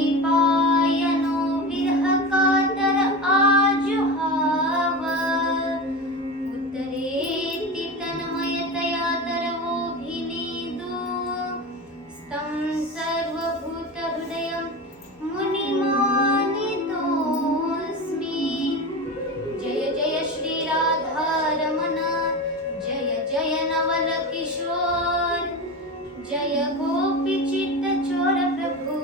द्वैपायनो विरहकातर आजुहाव उतरेति तन्मयतया तरवोऽभिनेदु स्तं सर्वभूतहृदयं मुनिमानितोऽस्मि। जय जय श्री राधारमण, जय जय नवल किशोर, जय गोपीचित्त चोर प्रभु,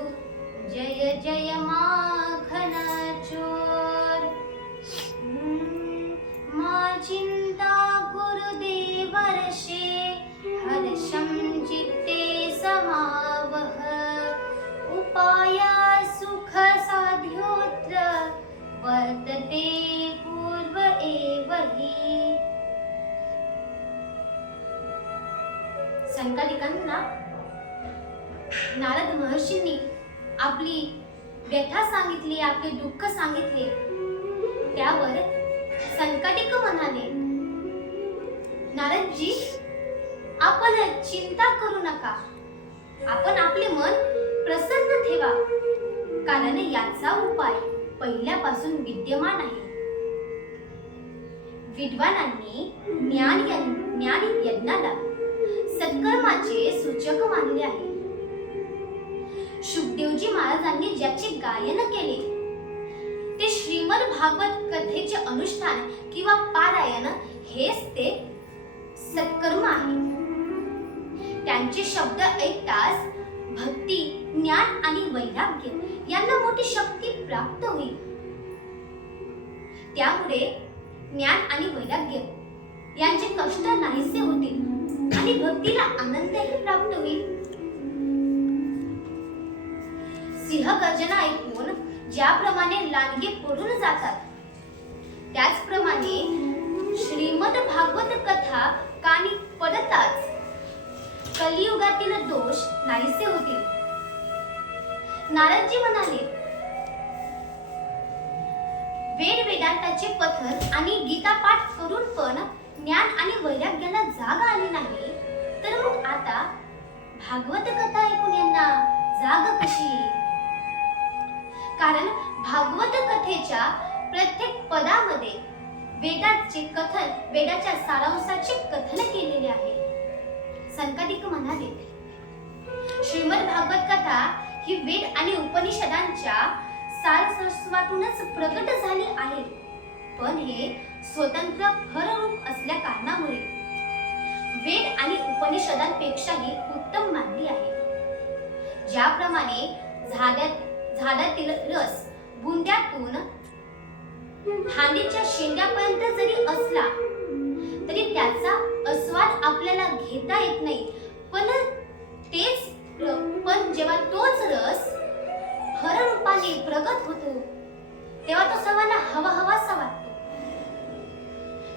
जय जय माखन चोर। मा चिंता गुरुदेवर्षे हर्षं चित्ते समावह उपाया सुख साध्योऽत्र वर्तते पूर्व एव हि। संकालिकांना नारद महर्षींनी आपली व्यथा सांगितली, आपले दुःख सांगितले। त्यावर संकालिक म्हणाले, नारदजी, आपण चिंता करू नका, आपण आपले मन प्रसन्न ठेवा, कारण याचा उपाय पहिल्यापासून विद्यमान आहे। विद्वानांनी ज्ञान यज्ञाला सत्कर्माचे सूचक मानले आहे। शुकदेवजी महाराजांनी ज्याचे गायन केले ते श्रीमद भागवत कथेचे अनुष्ठान किंवा पारायण हेच ते सत्कर्म आहे। त्यांचे शब्द ऐकताच भक्ती, ज्ञान आणि वैराग्य यांना मोठी शक्ती प्राप्त होईल। त्यामुळे ज्ञान आणि वैराग्य यांचे कष्ट नाहीसे होतील आणि भक्तीला आनंदही प्राप्त होईल। सिंहगर्जना ऐकून ज्याप्रमाणे लांडगे पडून जातात, त्याचप्रमाणे श्रीमद भागवत कथा कानी पडताच कलियुगातील दोष नाहीसे होतील। नारदजी म्हणाले, वेदांताचे पठण आणि गीता पाठ करून पण ज्ञान आणि वैराग्याला जाग आली नाही, तर मग आता भागवत कथा ऐकून यांना जाग कशी येईल? कारण भागवत कथेच्या प्रत्येक पदामध्ये वेदाच्या सारांशाचे कथन केलेले आहे। संकालिक म्हणाले, श्रीमद भागवत कथा ही वेद आणि उपनिषदांच्या सारस्वतातूनच प्रकट झाली आहे, पण हे स्वतंत्र फलरूप असल्या कारणामुळे वेद आणि उपनिषदांपेक्षाही उत्तम मानली आहे। ज्याप्रमाणे झाडातील रस बुंद्यातून हांडीच्या शेंड्यापर्यंत जरी असला तरी त्याचा आस्वाद आपल्याला घेता येत नाही, पण जेव्हा तोच रस फलरूपाने प्रगट होतो तेव्हा तो सर्वांना हवा हवासा वाटतो।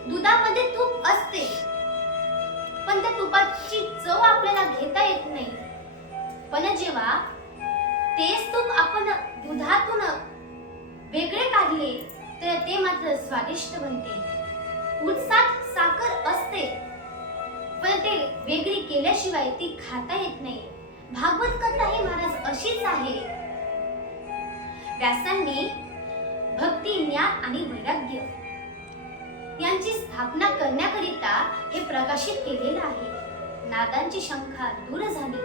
दुधामध्ये तूप असते, पण त्या तुपाची चव आपल्याला घेता येत नाही, पण जेव्हा तेच तूप आपण दुधातून वेगळे काढले तर ते मात्र स्वादिष्ट बनते। उसात साखर असते, पण ते वेगळी केल्याशिवाय ती खाता येत नाही। भागवत कथा ही महाराज अशीच आहे। व्यासांनी भक्ती, ज्ञान आणि वैराग्य यांची स्थापना करण्याकरिता हे प्रकाशित केलेलं आहे। नादांची शंका दूर झाली।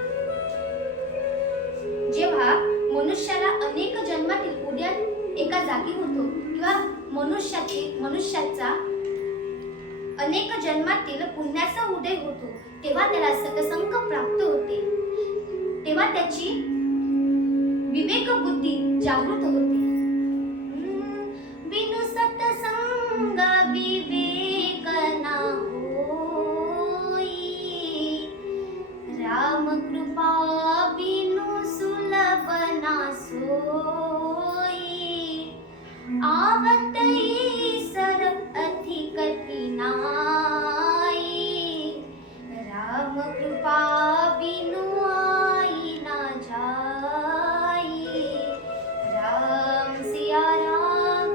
जेव्हा मनुष्याला अनेक जन्मातील उदय एका जागी होतो किंवा मनुष्याचा अनेक जन्मातील पुण्याचा उदय होतो, तेव्हा त्याला सत्संग प्राप्त होते, तेव्हा त्याची विवेक बुद्धी जागृत होते। बिनु सत्संग विवेक ना होई, राम कृपा बिनु सुलभ ना सोई, आवत ईसर अति कठिनाई, राम कृपा बिनु आई ना जाई। राम सिया राम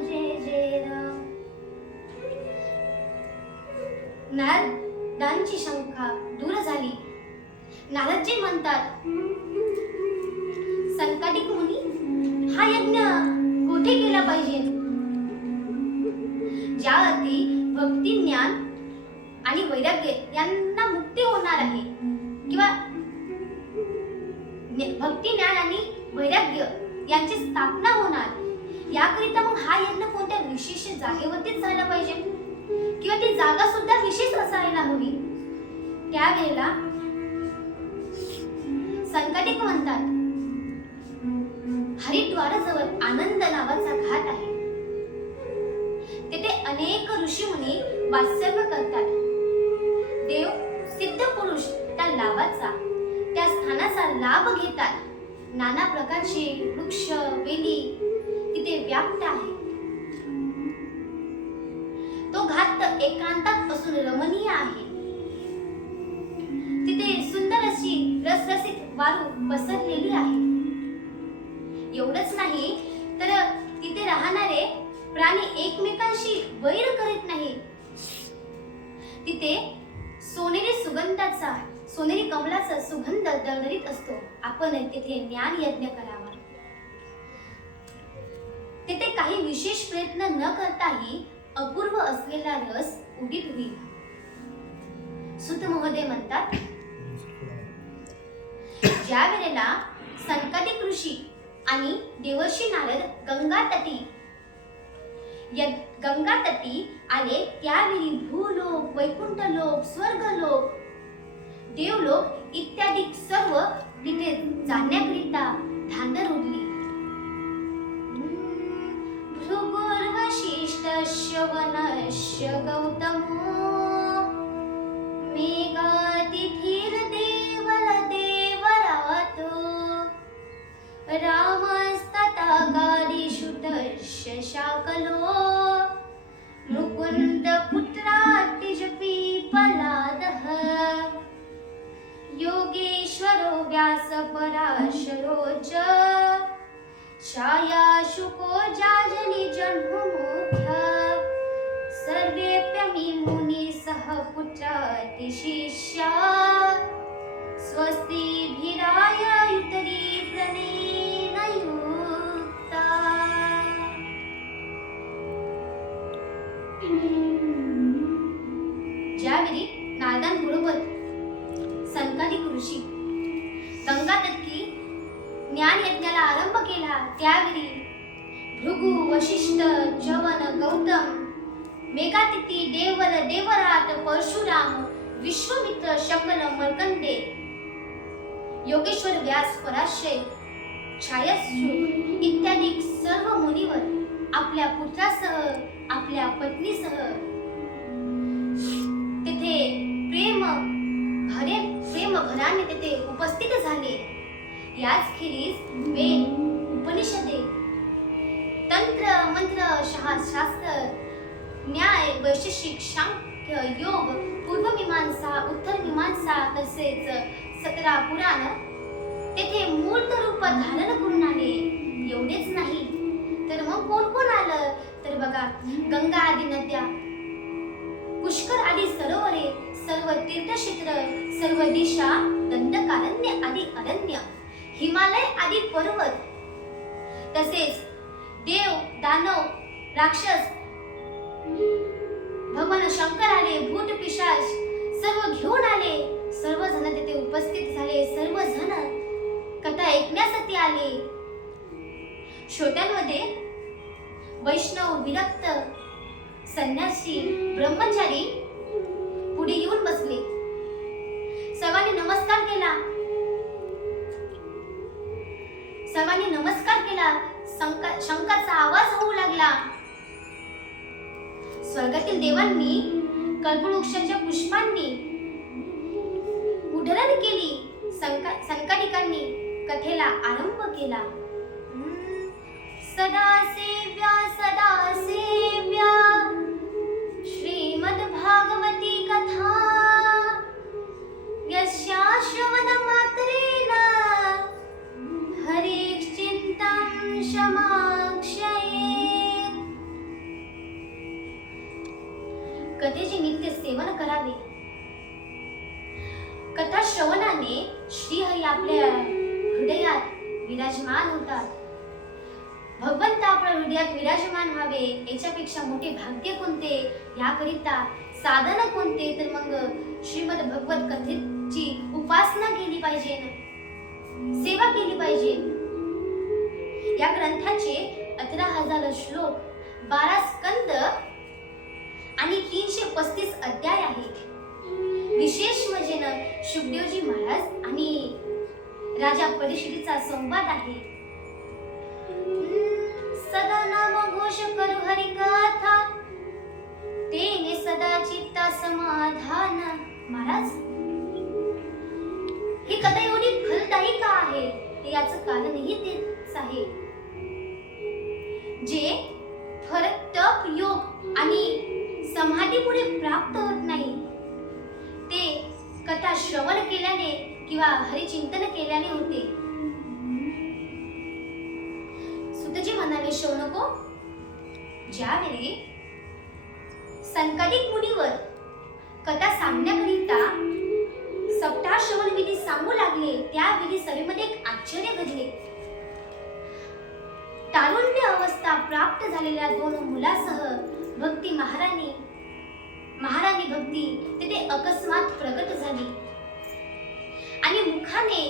जय जय राम। नारदांच्या सर्वांची शंका दूर झाली. नारदजी म्हणतात, संकादिक मुनी, हा यज्ञ कुठे केला पाहिजे? ज्या अर्थी भक्ती, ज्ञान आणि वैराग्य यांना मुक्ती होणार आहे, किंवा भक्ती, ज्ञान आणि वैराग्य यांची स्थापना होणार, याकरिता मग हा यज्ञ कोणत्या विशेष जागेवरतीच झाला पाहिजे, किंवा ती जागा सुद्धा विशेष असायला हवी. त्यावेळेला संकादिक म्हणतात, हरिद्वाराजवळ आनंद नावाचा घाट आहे. तेथे अनेक ऋषीमुनी वास्तव्य करतात. देव, सिद्ध पुरुष त्या लाभाचा, त्या स्थानाचा लाभ घेतात. नाना प्रकारचे वृक्ष, वेली तिथे व्याप्त आहे. तो घाट एकांतात असून रमणीय आहे. तिथे सुंदर अशी रसरशीत वारू पसरलेली आहे. एवढंच नाही तर तिथे राहणारे प्राणी एकमेकांशी वैर करीत नाही. तिथे सोनेरी कमलाचा सुगंध दरदरीत असतो. आपण तिथे ज्ञान यज्ञ करावा. तिथे काही विशेष प्रयत्न न करताही अपूर्व असलेला रस उदित होईल. सुत महोदय म्हणतात, ज्या वेळेला संकादिक ऋषी आणि देवर्षी नारद गंगातटी आले, त्यावेळी भूलोक, वैकुंठलोक, स्वर्गलोक, देवलोक इत्यादी सर्व तिथे जाण्याकरिता धांदर उडली. भृगुर्वशिष्ठस्य वनस्य गौतमो मेघातिथिर्देवलदेवरातो रामस्तथा गादिषुतस्य शाकलो मुकुन्दपुत्रातिजपीपलादः योगेश्वरो व्यासपराशरो च छायाशुको जाजनि जह्नुमुख्य सर्वेऽप्यमी मुनिः सह पुत्रातिशिष्या स्वस्तिभिराय युतरी प्रणेनयुक्ता. ज्यावेळी नारदांबरोबर संकादिक ऋषी गंगातटी ज्ञान यज्ञाला आरंभ केला, त्यावेळी भृगु, वशिष्ठ, च्यवन, गौतम, मेघातिथी, देवल, देवराट, परशुराम, विश्वामित्र, शकल, मर्कंडे, योगेश्वर, व्यास, पराशर, छायासु इत्यादी सर्व मुनीवर आपल्या पुत्रासह, आपल्या पत्नीसह तिथे प्रेम भराने तिथे उपस्थित झाले. याच खेरीज वेद, उपनिषदे, तंत्र, मंत्र, शास्त्र, न्याय, वैशेषिक, सांख्य, योग, पूर्वमीमांसा, उत्तरमीमांसा तसेच 17 पुराण तेथे मूर्त रूप धारण करून आले. एवढेच नाही तर मग कोण कोण आलं तर बघा, गंगा आदी नद्या, पुष्कर आदी सरोवरे, सर्व तीर्थक्षेत्र, सर्व दिशा, दंडकारण्य आदी अरण्य, हिमालय आदी पर्वत, तसेच देव, दानव, राक्षस, भगवान शंकर आले, भूत पिशाच सर्व घेऊन आले. सर्वजण तिथे उपस्थित झाले. सर्वजण कथा ऐकण्यासाठी आले. श्रोत्यांमध्ये वैष्णव, विरक्त, संन्यासी, ब्रह्मचारी पुढे येऊन बसले. सर्वांनी नमस्कार केला. शंकाचा आवाज होऊ लागला. स्वर्गातील देवांनी कल्पवृक्षाच्या पुष्पांनी उधळण केली. संकादिकांनी कथेला आरंभ केला. सदा सेव्या श्रीमद्भागवती कथा यस्या श्रवणमात्रेण हरिश्चित्तं समाक्षयेत्. कथेचे नित्य सेवन करावे. श्रवणाने श्रीहरी आपल्या हृदयात विराजमान होतात. भगवंत आपल्या हृदयात विराजमान व्हावे याच्यापेक्षा मोठे भाग्य कोणते, याकरिता साधन कोणते, तर मग श्रीमद भगवत कथेची उपासना केली पाहिजे, सेवा केली पाहिजे. या ग्रंथाचे 18,000 श्लोक, 12 स्कंद आणि 335 अध्याय आहेत. विशेष म्हणजे ना शुकदेवजी महाराज आणि राजा परीक्षितीचा संवाद आहे. सदा नाम घोष करू हरि कथा, तेने सदा चित्ता समाधान. महाराज, ही कथा एवढी फलदायी का आहे, याचं कारणही तेच आहे. जे फळ तप योग आणि समाधी पुढे प्राप्त होत नाही, ते कथा श्रवण केल्याने किंवा हरिचिंतन केल्याने होते. सुतजी म्हणाले, शौनको, ज्यावेळी संकटिक मुनीवर कथा सांगण्याकरिता सप्ताह श्रवण विधी सांगू लागले, त्यावेळी सभेमध्ये एक आश्चर्य घडले. तारुण्य अवस्था प्राप्त झालेल्या 2 मुलासह भक्ती महाराणी भक्ती तेथे अकस्मात प्रगट झाली आणि मुखाने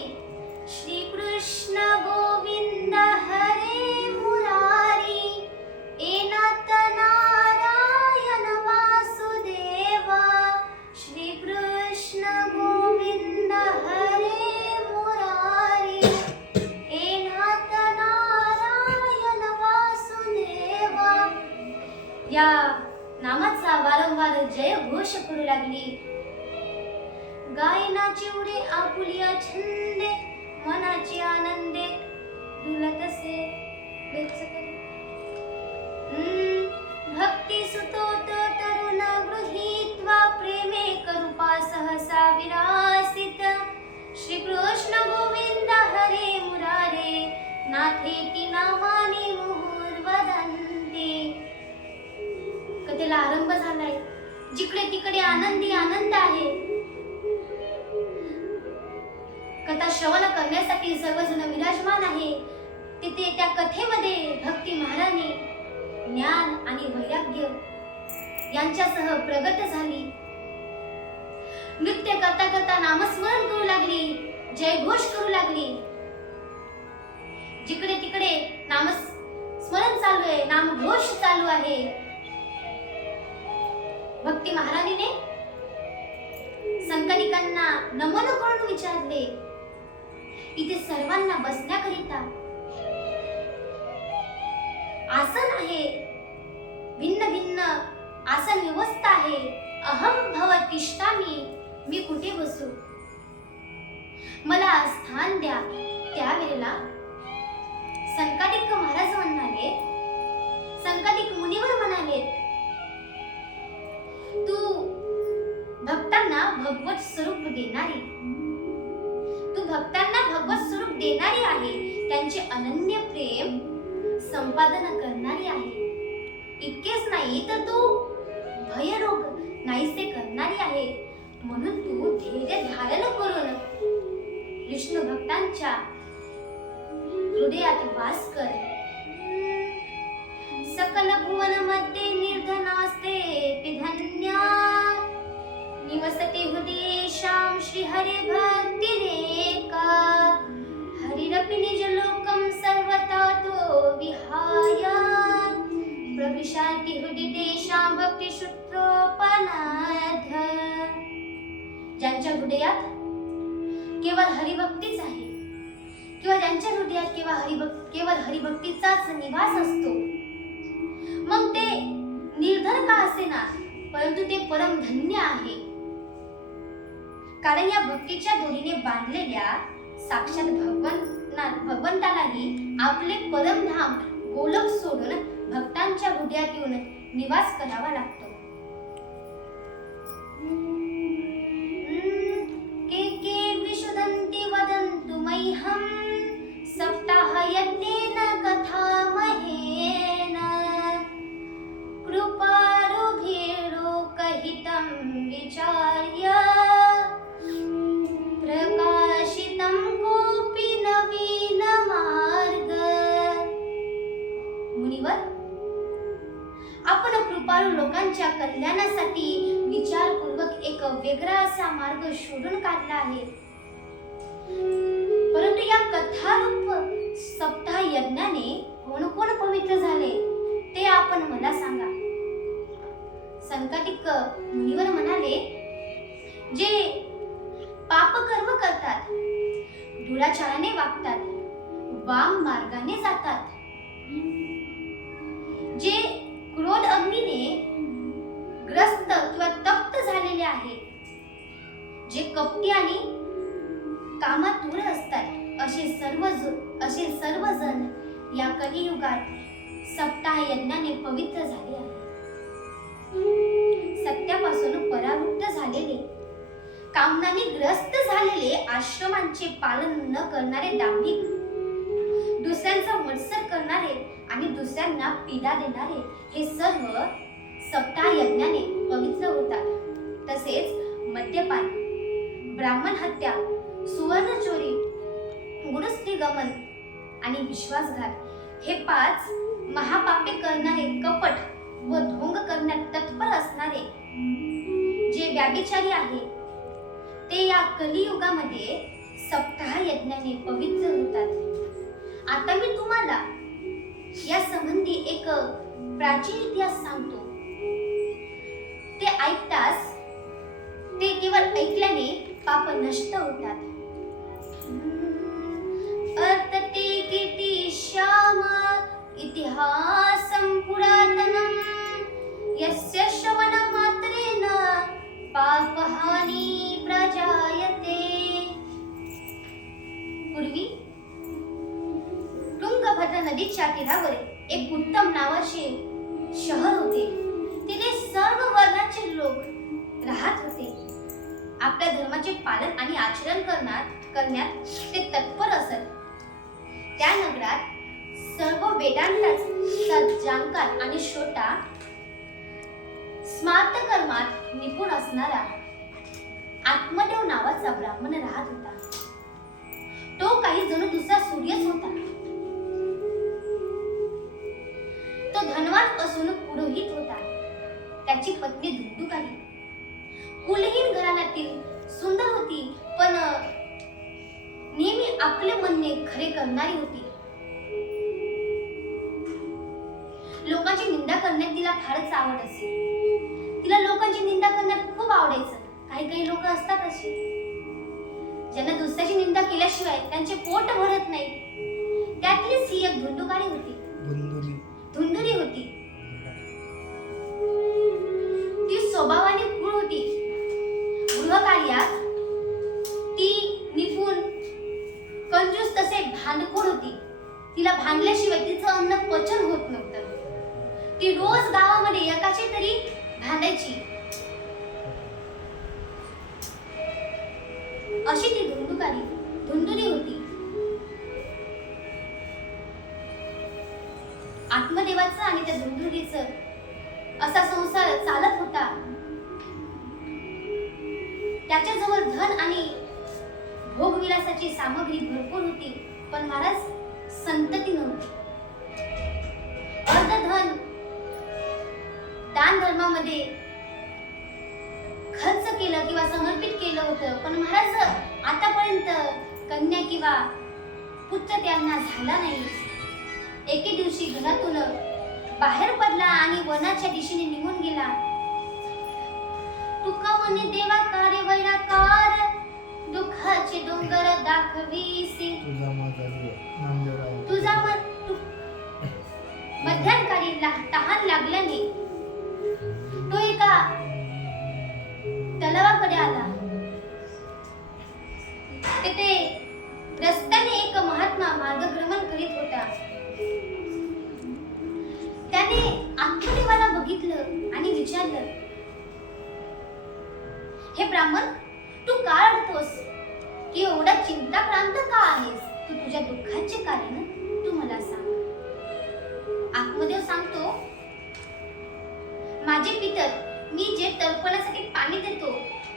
श्री कृष्ण गोविंद हरे मुरारी, ए नाथ नारायण वासुदेवा, श्री कृष्ण गोविंद हरे मुरारी, ए नाथ नारायण वासुदेवा, या नामाचा वारंवार जय घोष करू लागली. गायनाची उडे आपुलिया छंदे, मनाची आनंदे डुलतसे वेचकरी. भक्ती सुतोत तरुण गृहीत्वा, प्रेमे करूपा सहसा विरासित, श्री कृष्ण गोविंद हरे मुरारे, नाथेती नावाने मुहुर्वदन्ते. कथेला आरंभ झालाय. जिकडे तिकडे आनंदी आनंद आहे. कथा श्रवण करण्यासाठी सर्वजण विराजमान आहे. तिथे त्या कथेमध्ये भक्ती महाराणी ज्ञान आणि वैराग्य यांच्यासह प्रगट झाली. नृत्य करता करता नामस्मरण करू लागली, जयघोष करू लागली. जिकडे तिकडे नामस्मरण चालू आहे, नामघोष चालू आहे. भक्ती महाराणीने संकलिकांना नमन करून विचारले, इथे सर्वांना बसण्याकरिता आसन आहे, भिन्न भिन्न आसन व्यवस्था आहे. अहम भवतिष्ठामि, मी कुठे बसू, मला स्थान द्या. त्यावेळेला संकटिक महाराज म्हणाले, संकटिक मुनिवर म्हणाले, तू भक्तांना भगवत स्वरूप देणारी, तू भक्तांना भगवत स्वरूप देणारी आहे. त्यांचे अनन्य प्रेम संपादन करणारी आहे. इतकेच नाही तर तू भयरोग नाहीसे करणारी आहे. म्हणून तू धैर्य धारण करून विष्णू भक्तांच्या हृदयात वास कर. सकल भुवन मध्ये निर्धनास्ते पिधन्या, निवसते हृदयेषां श्री हरे भक्तिरेका. हरिरपि निज लोकं सर्वथा तो विहाय, प्रविशान्ति हृदि तेषां भक्ति श्रुतोपनाध. ज्यांच्या हृदयात केवळ हरिभक्तीच आहे किंवा ज्यांच्या हृदयात केवळ हरिभक्तीचाच निवास असतो, मग ते निर्धन का असेना, परंतु ते परम धन्य आहे. कारण या भक्तीच्या दोरीने बांधलेल्या साक्षात भगवंतालाही आपले परमधाम गोलोक सोडून भक्तांच्या हृदयात येऊन निवास करावा लागतो. के विशुदन्ति वदन्तु मह्यं, सप्ताहयज्ञेन कथामहेन, कृपारुभिर्लोकहितं विचार्य, खोडून काढला आहे. परंतु या कथारूप सप्ताह यज्ञाने कोण पवित्र झाले ते आपण मला सांगा. संकटिक मुनिवर म्हणाले, जे पाप कर्म करतात, दुराचाराने वागतात, वाम मार्गाने जातात, जे क्रोध अग्नीने ग्रस्त किंवा तप्त झालेले आहे, जे कपटी आणि कामातुर असतात, असे सर्वजण या कलियुगात सप्ताह यज्ञाने पवित्र झाले आहे. सत्यापासून परावृत्त झालेले, कामनाने ग्रस्त झालेले, आश्रमांचे पालन न करणारे दांभिक, दुसऱ्यांचा मत्सर करणारे आणि दुसऱ्यांना पीडा देणारे, हे सर्व सप्ताह यज्ञाने पवित्र होतात. तसेच मद्यपान, ब्राह्मण हत्या, सुवर्ण चोरी, गुरुस्त्री गमन आणि विश्वासघात हे 5 महापापे करणारे, कपट व ढोंग करण्यात तत्पर असणारे जे व्यभिचारी आहे, ते या कलियुगामध्ये सप्ताह यज्ञाने पवित्र होतात. आता मी तुम्हाला या संबंधी एक प्राचीन इतिहास सांगतो. ते ऐकताच, ते केवळ ऐकल्याने पाप नष्ट होतात. अर्तते कीर्ती श्याम इतिहासं पुरातनं, यस्य श्रवण मात्रेण पापहानी प्रजायते. पूर्वी तुंगभद्रा नदीच्या तीरावर एक उत्तम नावाचे शहर होते. तिथे सर्व वर्णाचे लोक राहत होते. आपल्या धर्माचे पालन आणि आचरण करण्यात ते तत्पर असत. त्या नगरात सर्व वेदांताचा जाणकार आणि श्रोता, स्मार्त कर्मात निपुण असणारा आत्मदेव नावाचा ब्राह्मण राहत होता. तो काही जणू दुसरा सूर्यच होता. तो धनवान असून पुरोहित होता. त्याची पत्नी धुंदुकारी कुलहीन घराण्यातील सुंदर होती, पण नेहमी आपले म्हणणे खरे करणारी होती. लोकांची निंदा करण्यात तिला फारच आवड असे. तिला लोकांची निंदा करण्यात खूप आवडायचं. काही लोक असतात असे, ज्यांना दुसऱ्याची निंदा केल्याशिवाय त्यांचे पोट भरत नाही. त्यातलीच ही एक धुंदुकारी होती. धुंदुरी होती. ती स्वभावाने क्रूर होती. गृहकार्यात ती निपुण, कंजूस, तसे भांडखोर होती. तिला भांडल्याशिवाय तिचं अन्न पचन होत नव्हतं. ती रोज गावामध्ये एकाची तरी भांडायची. अशी ती धुंदुरी होती. आत्मदेवाचं आणि त्या धुंदुरीचं असा संसार चालत होता. त्याच्याजवळ धन आणि भोगविलासाची सामग्री भरपूर होती, पण महाराज संतती नव्हती. अर्धधन दान धर्मामध्ये खर्च केलं किंवा समर्पित केलं होतं, पण महाराज आतापर्यंत कन्या किंवा पुत्र त्यांना झाला नाही. एके दिवशी घरातून बाहेर पडला आणि वनाच्या दिशेने निघून गेला. तुका म्हणे देवा कार्य वैराकार, दुःखाचे डोंगर दाखवीसी. तुझा मध्यान्हकाळी तहान लागल्याने तो एका तलावाकडे आला. तेथे रस्त्याने एक महात्मा मार्गक्रमण करीत होता. त्याने आत्मदेवाला बघितलं आणि विचारलं, हे ब्राह्मण, तू का रडतोस? की एवढा चिंताक्रांत का आहेस? तू तुझ्या दुःखाचे कारण तू मला सांग. आत्मदेव सांगतो, माझे पितर, मी जे तर्पणासाठी पाणी देतो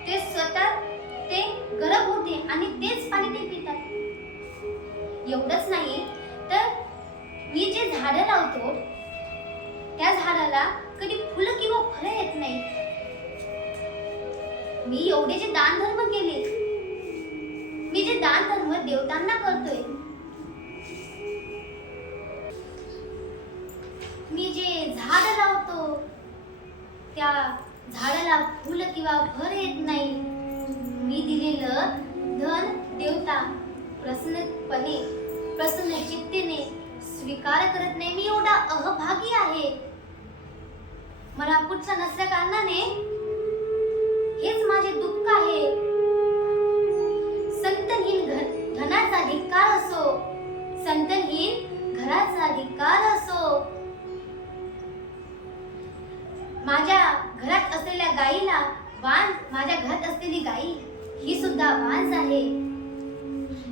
ते स्वतः ते गरम होते आणि तेच पाणी ते पितात. एवढंच नाही तर मी जे झाडं लावतो त्या झाडाला कधी फुलं किंवा फळं येत नाही. मी एवढे जे दान धर्म केले देवतांना करतोय. मी जे झाड लावतो त्या झाडाला फुल किंवा फळ येत नाही. मी दिलेलं धन देवता प्रसन्न चित्तेने स्वीकार करत नाही. मी एवढा अहभागी आहे. मला पुढचा नसल्या कारणाने हेच माझे दुःख आहे. संतहीन धनाचा धिक्कार असो, संतहीन घराचा धिक्कार असो. माझ्या घरात असलेल्या गायीला वांज, माझ्या घरात असलेली गायी ही सुद्धा वांज आहे.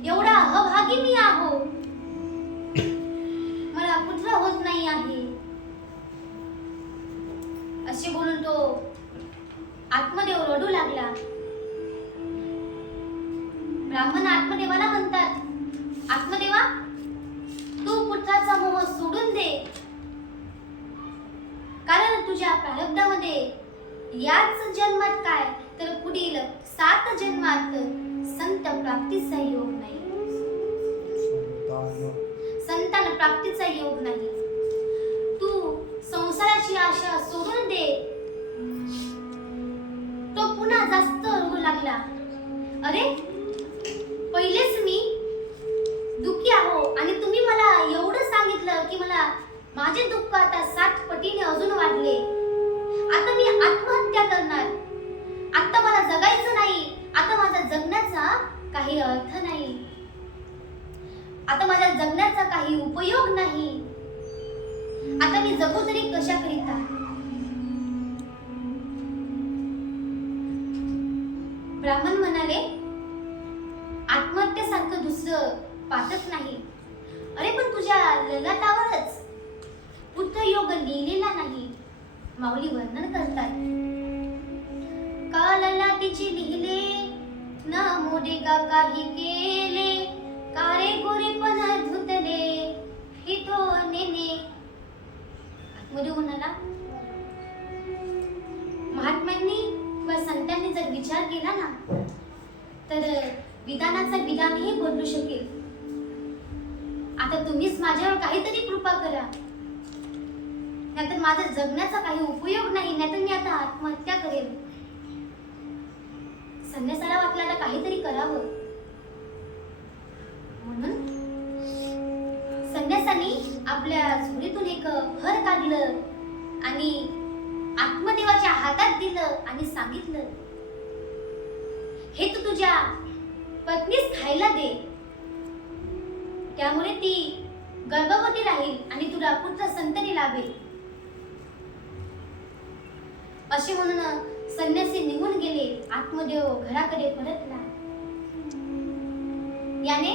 एवढा अहभागी मी आहो. मला पुत्र होत नाही आहे. असे बोलून तो आत्मदेव रडू लागला. ब्राह्मण आत्मदेवाला म्हणतात, आत्मदेवा, तू पुत्राचा मोह सोडून दे. कारण तुझ्या प्रारब्धामध्ये याच जन्मात काय तर पुढील 7 जन्मात संत प्राप्तीचा योग नाही. संतान प्राप्तीचा योग नाही. तू संसाराची आशा सोडून दे. तो पुन्हा जास्त रडू लागला. अरे, पहिलेच मी दुःखी आहो आणि तुम्ही मला एवढं सांगितलं की मला माझे दुःख आता 7 पटीने अजून वाढले. आता मी आत्महत्या करणार. आता मला जगायचं नाही. आता माझा जगण्याचा काही अर्थ नाही. आता माझ्या जगण्याचा काही उपयोग नाही. आता मी जगू तरी कशाकरिता? ब्राह्मण म्हणाले, आत्महत्येसारखं दुसरं पातक नाही. अरे, पण तुझ्या ललाटावरच पुत्रयोग लिहिलेला नाही. माऊली वर्णन करतात, का ललाटीची लिहिले न मोडे का काही केले, कारे गोरे पण धुतले हितो नेने. आत्मदेव म्हणाला, महात्म्यांनी व संतांनी जर विचार केला ना तर विधानाचा विधानही बदलू शकेल. आता तुम्हीच माझ्यावर काहीतरी कृपा करा, नाहीतर माझा जगण्याचा काही उपयोग नाही. नाहीतर मी आता आत्महत्या करेल. संन्यासाला वाटलं आता काहीतरी करावं. म्हणून संन्यासाने आपल्या झोळीतून एक फळ काढलं आणि आत्मदेवाच्या हातात दिलं आणि सांगितलं, हे तू तुझ्या पत्नीस खायला दे. त्यामुळे ती गर्भवती राहील आणि तुला पुत्र संतती लाभेल. असे म्हणून संन्यासी निघून गेले. आत्मदेव घराकडे परतला. याने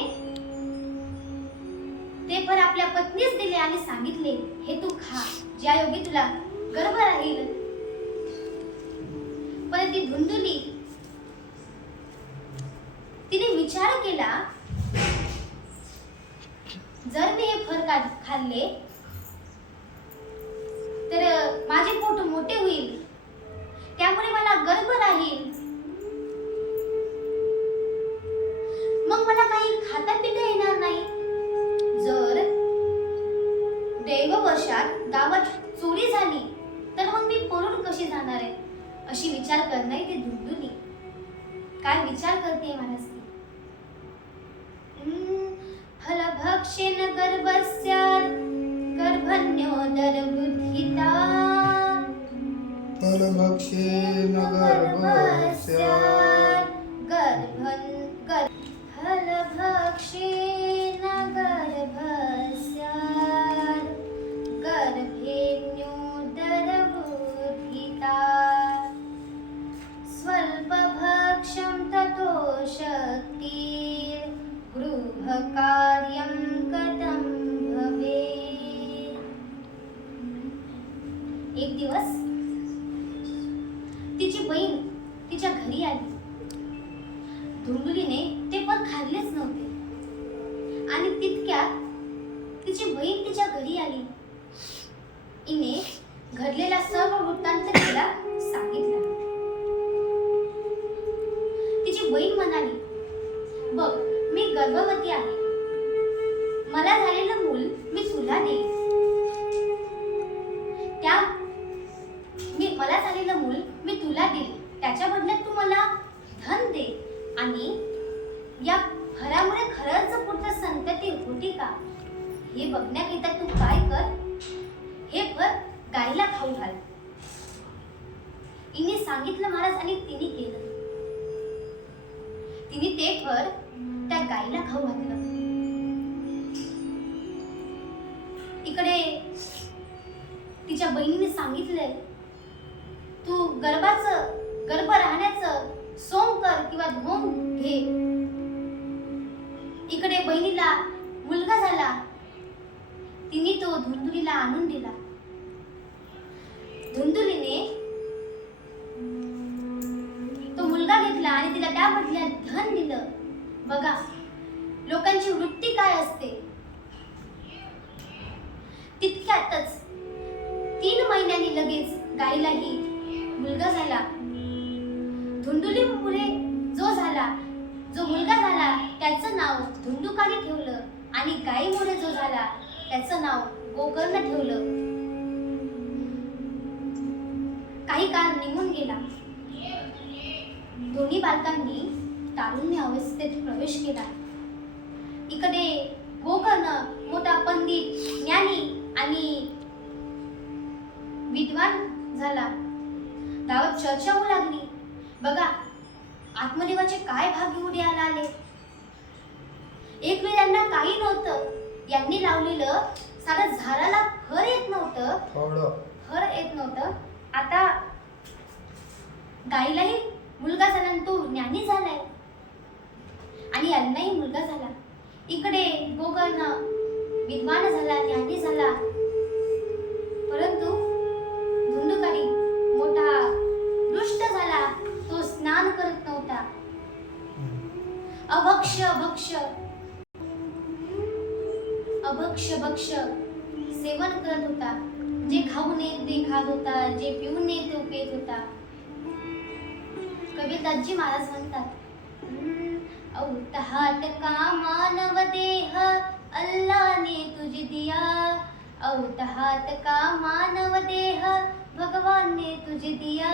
ते फळ आपल्या पत्नीस दिले आणि सांगितले, हे तू खा, ज्या योगी तुला गर्भ राहील. पण ती धुंदुली तिने विचार केला, जर मी हे फळ खाल्ले तर माझे पोट मोठे होईल, त्यामुळे मला गर्भ राहील. मग मला काही खाता पिता येणार नाही. जर दैववशात गावात चोरी झाली तर मग मी पळून कशी जाणार आहे, अशी विचार करणारी ती धुंदुली काय विचार करते महाराज. फलभक्षेन गर्भस्यात् गर्भण्योदर बुद्धिता. फलभक्षेन गर्भस्यात् फलभक्षेन गर्भस्यात् गर्भेण्योदर बुद्धिता. स्वल्पभक्षं ततो शक्तिर् गृहकार्यं कथं भवेत्. एक दिवस तिची बहीण तिच्या घरी आली. धुंदुलीने ते पण खाल्लेच नव्हते आणि तितक्यात तिची बहीण तिच्या घरी आली. हिने घडलेला सर्व वृत्तांत तिला सांगितला. तिची बहीण म्हणाली, बघ, मी गर्भवती आहे. मला झालेलं मूल मी तुला देईन. मला झालेलं मूल मी तुला देईन. त्याच्या बदल्यात तू मला धन दे. आणि या फळामुळे खरंच पुढचं संतती होती का हे बघण्याकरिता तू काय कर, हे फळ गाईला खाऊ घाल. हिने सांगितलं महाराज आणि तिने केलं. तिने ते फळ त्या गाईला खाऊ घातलं. इकडे तिच्या बहिणीने सांगितलंय तू गर्भ राहण्याचं सोंग कर किंवा धोंग घे. इकडे बहिणीला मुलगा झाला. तिने तो धुंदुलीला आणून दिला. धुंदुलीने तो मुलगा घेतला आणि तिला त्या बदल्यात धन दिलं. बघा लोकांची वृत्ती काय असते. तितक्यातच 3 महिन्यांनी लगेच गाईलाही मुलगा झाला. धुंदुलीमुळे जो मुलगा झाला त्याचं नाव धुंदुकारी ठेवलं आणि गाईमुळे जो झाला त्याचं नाव गोकर्ण ठेवलं. काही काळ निघून गेला. दोन्ही बालकांनी तारुण्य अवस्थेत प्रवेश केला. इकडे गोकर्ण मोठा पंडित, ज्ञानी आणि विद्वान झाला. गावात चर्चा होऊ लागली. बघा आत्मदेवाचे काय भाग उदयाला आले. एक वेळ यांना काही नव्हतं. यांनी लावलेलं साऱ्या झाडाला फळ येत नव्हतं. आता गाईलाही मुलगा झाला आणि तो ज्ञानी झालाय आणि यांनाही मुलगा झाला. इकडे गोकर्ण विद्वान झाला, ज्ञानी झाला. परंतु धुंदुकारी मोठा दुष्ट झाला. तो स्नान करत नव्हता. अभक्ष सेवन करत होता. जे खाऊ नये ते खात होता, जे पिऊ नये ते पित होता. कबीरदासजी महाराज म्हणतात, औतहात का मानव देह अल्लाने तुझे दिया. औतहात का मानव देह भगवान ने तुझे दिया.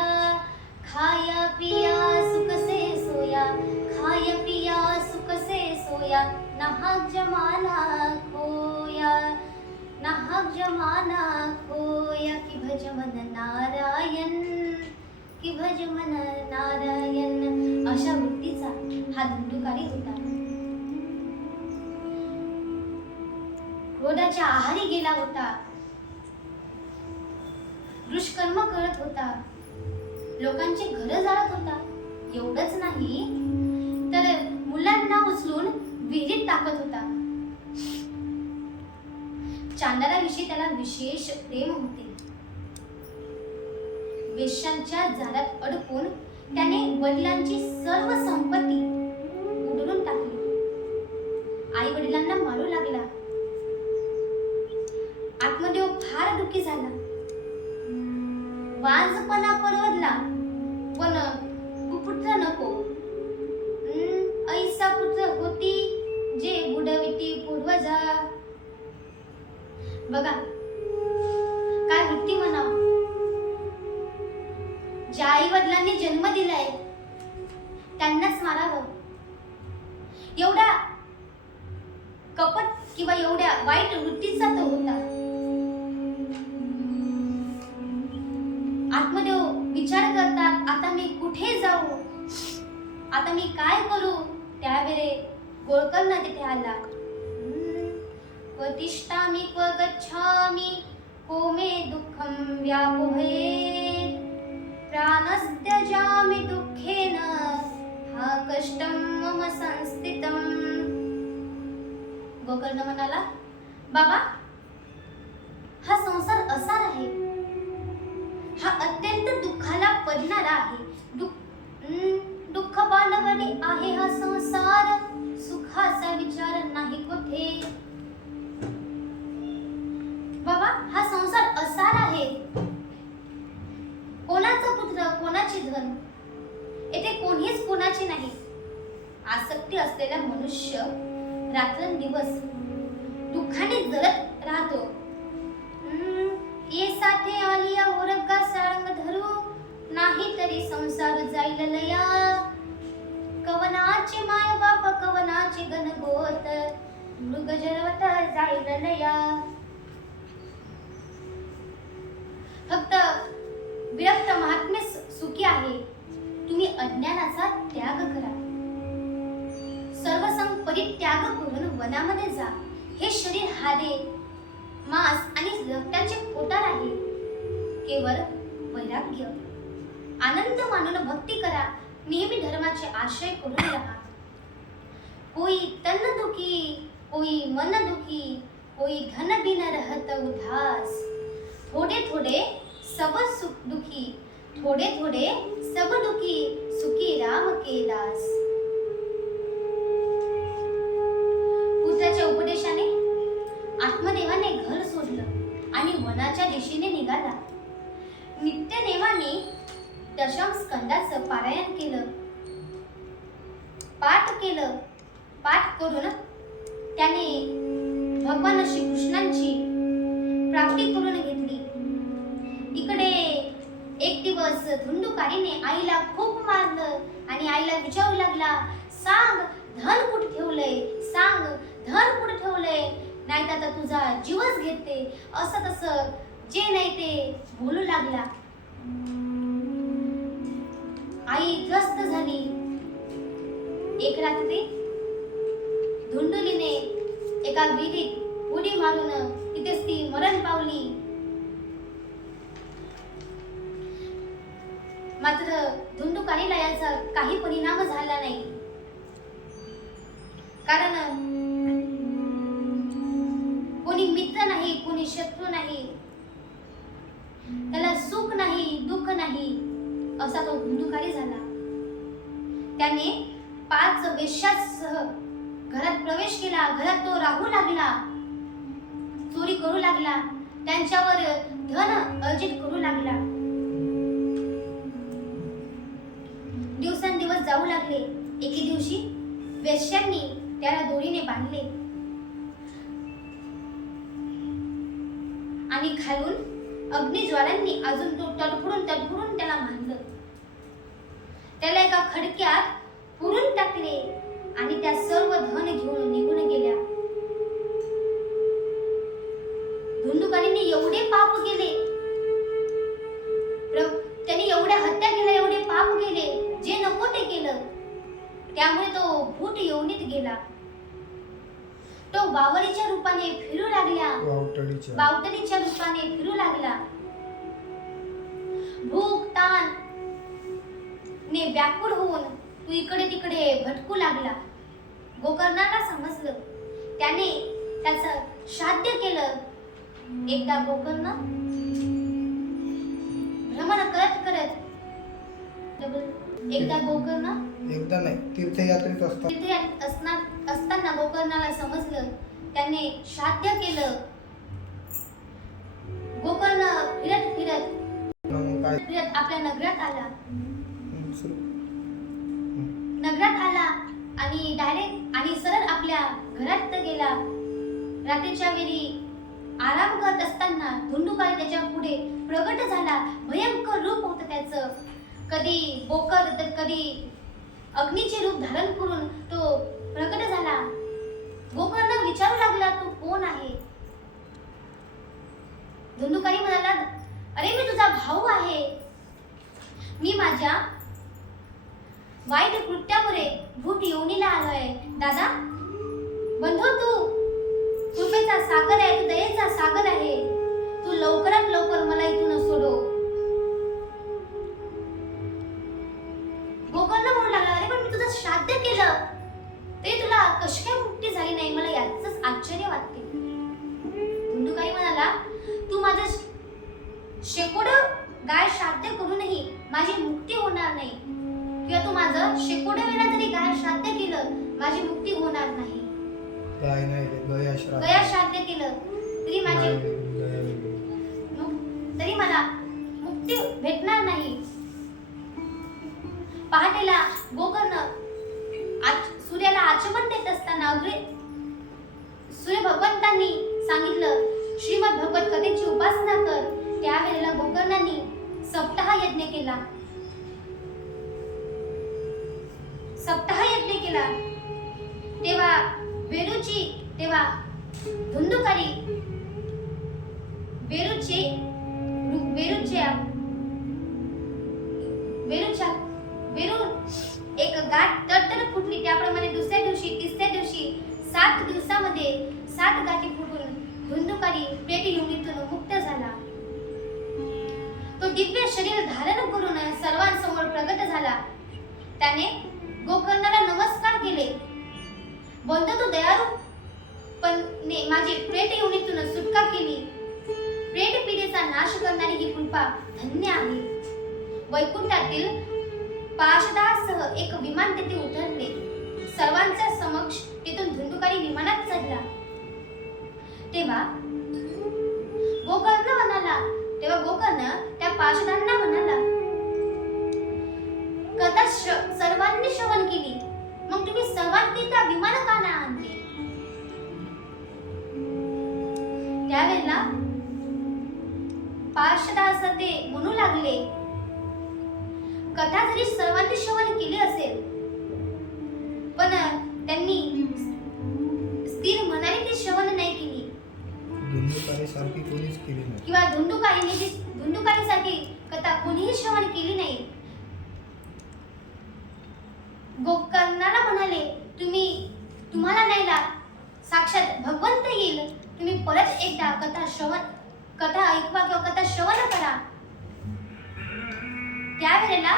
खाया पिया सुख से सोया, खाया पिया सुख से सोया. नाहक जमाना खोया, नाहक जमाना खोया. कि भज मन नारायण, कि भज मन नारायण. अशा वृत्तीचा हा धुंदुकारी होता. क्रोधाच्या आहारी गेला होता. दुष्कर्म करत होता. लोकांची घरं जाळत होता. एवढंच नाही तर मुलांना उचलून विहिरीत टाकत होता. चांडाराविषयी त्याला विशेष प्रेम होते. वेश्यांच्या जाळ्यात अडकून त्याने वडिलांची सर्व संपत्ती उडवून टाकली. आई वडिलांना मारू लागला. आत्मदेव फार दुःखी झाला. वांझपणा परवडला पण कुपुत्र नको. ऐसा पुत्र होती जे बुडविती पूर्वजा. बघा काय वृत्ती म्हणा. ज्या आई वडिलांनी जन्म दिलाय त्यांनाच मारावं. एवढा कपट किंवा एवढ्या वाईट वृत्तीचा तो होता. आत्मदेव विचार करतात, आता मी कुठे जाऊ, आता मी काय करू. त्यावेळे गोकर्ण तिथे आला. क्व तिष्ठामि क्व गच्छामि को मे दुःखं व्यापोहेत्. प्राणस्त्यजामि दुःखेन हा कष्टं मम संस्थितं. गोकर्ण म्हणाला, बाबा हा संसार असार आहे. हा अत्यंत दुःखाला पडणारा आहे. दुःख बांधवणे आहे हा संसार. सुखाचा विचार नाही कुठे. बाबा हा संसार असार आहे. कोणाचा पुत्र, कोणाची धन, येथे कोणीच कोणाची नाही. आसक्ती असलेला मनुष्य रात्रंदिवस दुःखाने जळत राहतो. ये साथे आलिया ओरका सारंग धरू, नाही तरी संसार जाईल लया. कवनाचे माय बाप कवनाचे गणगोत, मृग जरवत जाईल लया. फक्त विरक्त महात्मे सुखी आहे. तुम्ही अज्ञानाचा त्याग करा. सर्वसंग परित्याग करून वनामध्ये जा. हे शरीर हाडे मांस आणि रक्ताचे कोटार आहे. केवळ वैराग्य आनंद मानून भक्ती करा. नेहमी धर्माचे आश्रय करून राहा. कोई तन दुखी, कोई मन दुखी, कोई धन बिन रहत उदास. थोडे थोडे सब सुख दुखी, थोडे थोडे सब दुखी, सुखी राम के दास. बुद्धाच्या उपदेशाने आत्मदेवाने घर सोडलं आणि वनाच्या दिशेने निघाला. नित्यनेमाने दशम स्कंदाचं पारायण केलं, पाठ केलं. पाठ करून त्याने भगवान श्रीकृष्णांची प्राप्ती करून घेतली. इकडे एक दिवस धुंडुकारीने आईला खूप मारलं आणि आईला विचारू लागला, सांग धन कुठे ठेवलंय, सांग धन कुठे ठेवलंय, नाही तर आता तुझा जीवच घेते. असं तसं जे नाही ते बोलू लागला. आई त्रस्त झाली. एक रात्री धुंडुलीने एका विहिरीत उडी मारून तिथेच ती मरण पावली. मात्र धुंडुकारीला याचा काही परिणाम झाला नाही. कारण कोणी मित्र नाही, कोणी शत्रू नाही, त्याला सुख नाही, दुःख नाही, असा तो धुंडुकारी झाला. त्याने 5 वेश्यासह घरात प्रवेश केला. घरात तो राहू लागला, चोरी करू लागला, त्यांच्यावर धन अर्जित करू लागला. दिवसेंदिवस जाऊ लागले. एके दिवशी वेश्यांनी त्याला दोरीने बांधले आणि खालून अग्निज्वालांनी अजून तो तडफडून त्याला मारलं. त्याला एका खडक्यात पुरून टाकले आणि त्या सर्व धन घेऊन निघून गेल्या. धुंडुकारीने एवढे पाप केले, त्यांनी एवढ्या हत्या केल्या, एवढे पाप केले, जे नको ते केलं. त्यामुळे तो भूत योनीत गेला. तो बावळीच्या रूपाने फिरू लागला, बावटणीच्या रूपाने फिरू लागला. भूक ताण ने व्याकुळ होऊन तू इकडे तिकडे भटकू लागला. गोकर्णाला समजलं. त्याने त्याचं श्राद्ध केलं. एकदा गोकर्ण भ्रमण करत एकदा नाही तीर्थयात्रेत असताना गोकर्णाला समजलं. त्याने श्राद्ध केलं. गोकर्ण फिरत आपल्या नगरात आला. आणि सरळ आपल्या घरात गेला. रात्रीच्या वेळी आराम करत असताना धुंडुकारी त्याच्या पुढे प्रगट झाला. भयंकर रूप होतं त्याचं. कधी बोकड तर कधी अग्नीचे रूप धारण करून तो प्रगट झाला. गोकर्ण विचारू लागला, तू कोण आहे? धुंडुकारी म्हणाला, अरे मी तुझा भाऊ आहे. मी माझ्या वाईट कृत्यामुळे भूत योनीला आलोय. दादा बंधू, तू कृपेचा सागर आहे, तू दयेचा सागर आहे. तू लवकरात लवकर मला इथून सोडव. गोकर्ण म्हणू लागला, अरे पण मी तुझं श्राद्ध केलं ते तुला कशी काय मुक्ती झाली नाही, मला याचंच आश्चर्य वाटते. धुंडुकारी म्हणाला, तू माझं शेकोडं गाय श्राद्ध करूनही माझी मुक्ती होणार नाही, किंवा तू माझं शेकोडं वेळा जरी गाय श्राद्ध केलं माझी मुक्ती होणार नाही. गया श्राद्ध केलं तरी मला मुक्ती भेटणार नाही. पहाटेला गोकर्ण सूर्याला आचमन देत असताना सूर्य भगवंतांनी सांगितलं श्रीमद भगवत कथेची उपासना कर. त्यावेळेला गोकर्णांनी सप्ताह यज्ञ केला. तेव्हा धुंदुकारी एक गाठ तडतड फुटली. त्याप्रमाणे दुसऱ्या दिवशी, तिसऱ्या दिवशी 7 दिवसामध्ये 7 गाठी फुटून धुंदुकारी प्रेत योनीतून मुक्त झाला. तो दिव्य शरीर धारण करून सर्वांसमोर प्रगट झाला. त्याने गोकर्णाला नमस्कार केले. बंधू, तू दयाळूपणे माझी प्रेत योनीतून सुटका केली. प्रेत पीडेचा नाश करणारी ही कृपा धन्य आहे. वैकुंठातील पार्षदासह एक विमान तेथे उतरले. सर्वांच्या समक्ष तिथून धुंदुकारी विमानात चढला. तेव्हा गोकर्ण त्या पार्षदांना म्हणाला, कथा सर्वांनी श्रवण केली, मग तुम्ही सर्वांनी त्या विमान का नाही आणले? त्यावेळेला पार्षदास ते म्हणू लागले, कथा जरी सर्वांनी श्रवण केली असेल, पण त्यांनी स्थिर मनाने ती श्रवण नाही केली. धुंदुकारीसारखी कोणीच केली नाही किंवा धुंदुकारीसारखी कथा कोणीही श्रवण केली नाही. गोकर्णाला म्हणाले, तुम्हाला न्यायला साक्षात भगवंत येईल. तुम्ही परत एकदा कथा ऐकवा किंवा कथा श्रवण करा. त्यावेळेला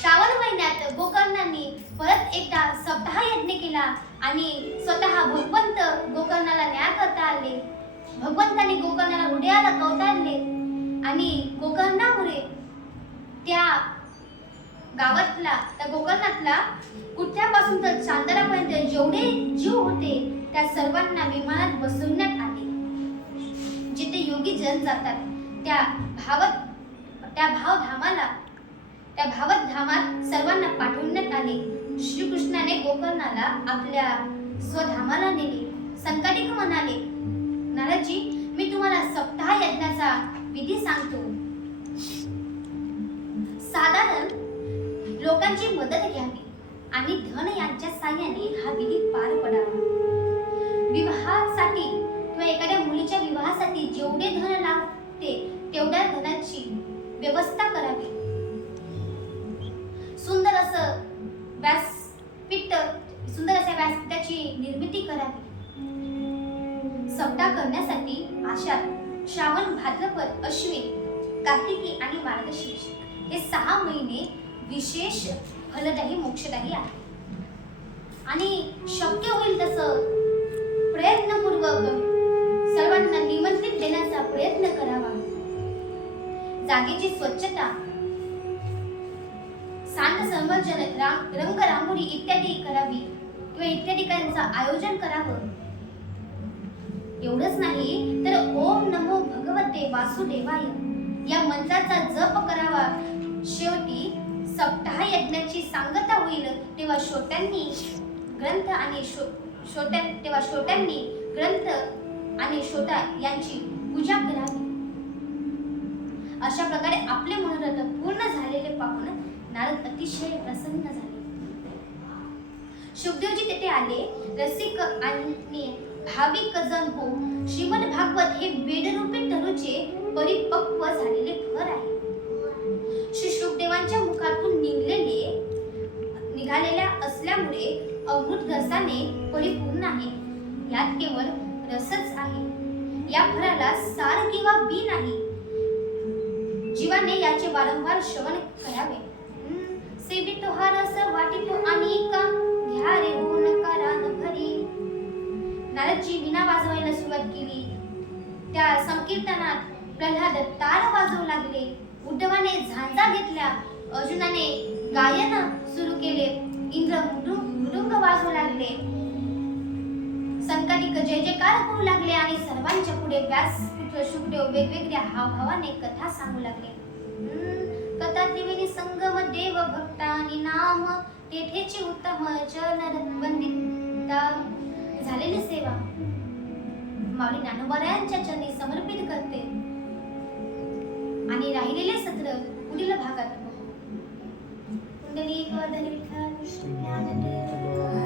श्रावण महिन्यात गोकर्णांनी परत एकदा सप्ताह यज्ञ केला आणि स्वतः भगवंत गोकर्णाला न्याय करता आले. भगवंतांनी गोकर्णाला हृदयाला कवताळले आणि गोकर्णामुळे त्या गोकर्णातला कुठल्यापासून तर चांदरापर्यंत जेवढे जीव होते त्या सर्वांना विमानात बसवण्यात आले. जिथे योगी जन जातात त्या भावधामात सर्वांना पाठवण्यात आले. श्रीकृष्णाने गोकर्णाला आपल्या स्वधामाला नेले. संकटिक म्हणाले, नारदजी, मी तुम्हाला सप्ताह यज्ञाचा विधी सांगतो. साधारण लोकांची मदत घ्यावी आणि धन यांच्या साहाय्याने हा विधी पार पडावा. विवाहासाठी किंवा एखाद्या मुलीच्या विवाहासाठी जेवढे धन लागते तेवढ्या धनाची व्यवस्था करावी. सुंदर अशा व्यासपीठाची निर्मिती करावी. सप्ताह करण्यासाठी आषाढ, श्रावण, भाद्रपद, अश्विन, कार्तिकी आणि मार्गशीर्ष हे 6 महिने विशेष फलदायी मोक्षदायी आहेत आणि शक्य होईल तसं प्रयत्नपूर्वक सर्वांना निमंत्रित देण्याचा प्रयत्न करावा. जागेची स्वच्छता, सांड संवर्जन, रंग रांगोळी इत्यादी करावी किंवा इत्यादी कार्यांचं आयोजन करावं. एवढंच नाही तर ओम नमो भगवते वासुदेवाय या मंत्राचा जप करावा. शेवटी सप्ताह यज्ञाची सांगता होईल तेव्हा श्रोत्यांनी ग्रंथ आणि श्रोता यांची पूजा करावी. अशा प्रकारे आपले मनोरथ पूर्ण झालेले पाहून नारद अतिशय प्रसन्न झाले. शुकदेवजी तेथे आले. रसिक आणि भाविक जन हो, श्रीमद भागवत हे वेदरूपी तरुचे परिपक्व झालेले फळ आहे. श्री शुकदेवांच्या मुखातून निघालेल्या असल्यामुळे अमृत रसाने परिपूर्ण आहे. यात केवळ रसच आहे. या फळाला सार किंवा बी नाही. जीवाने याचे वारंवार श्रवण करावे. सेवितो हा रस वाटितो अनेका, घ्या रे हो नका रान भरी. नारदजी वीणा वाजवायला सुरुवात केली. त्या संकीर्तनात प्रल्हाद तार वाजवू लागले. उद्धवाने झांजा घेतल्या. अर्जुनाने गायन सुरू केले. इंद्र मृदुंग वाजवू लागले. संकालिक जय जयकार करू लागले आणि सर्वांच्या पुढे व्यासपुत्र शुकदेव वेगवेगळ्या हावभावाने कथा सांगू लागले. कथा त्रिवेणी संगम देव भक्तानी नाम, तेथेची उत्तम चरण वंदिता झालेली सेवा. माऊली ज्ञानोबारायांच्या चरणी समर्पित करते आणि राहिलेले सत्र पुढील भागात बघू. कुंडलिक वर्धन विठ्ठल श्री ज्ञानदेव तुला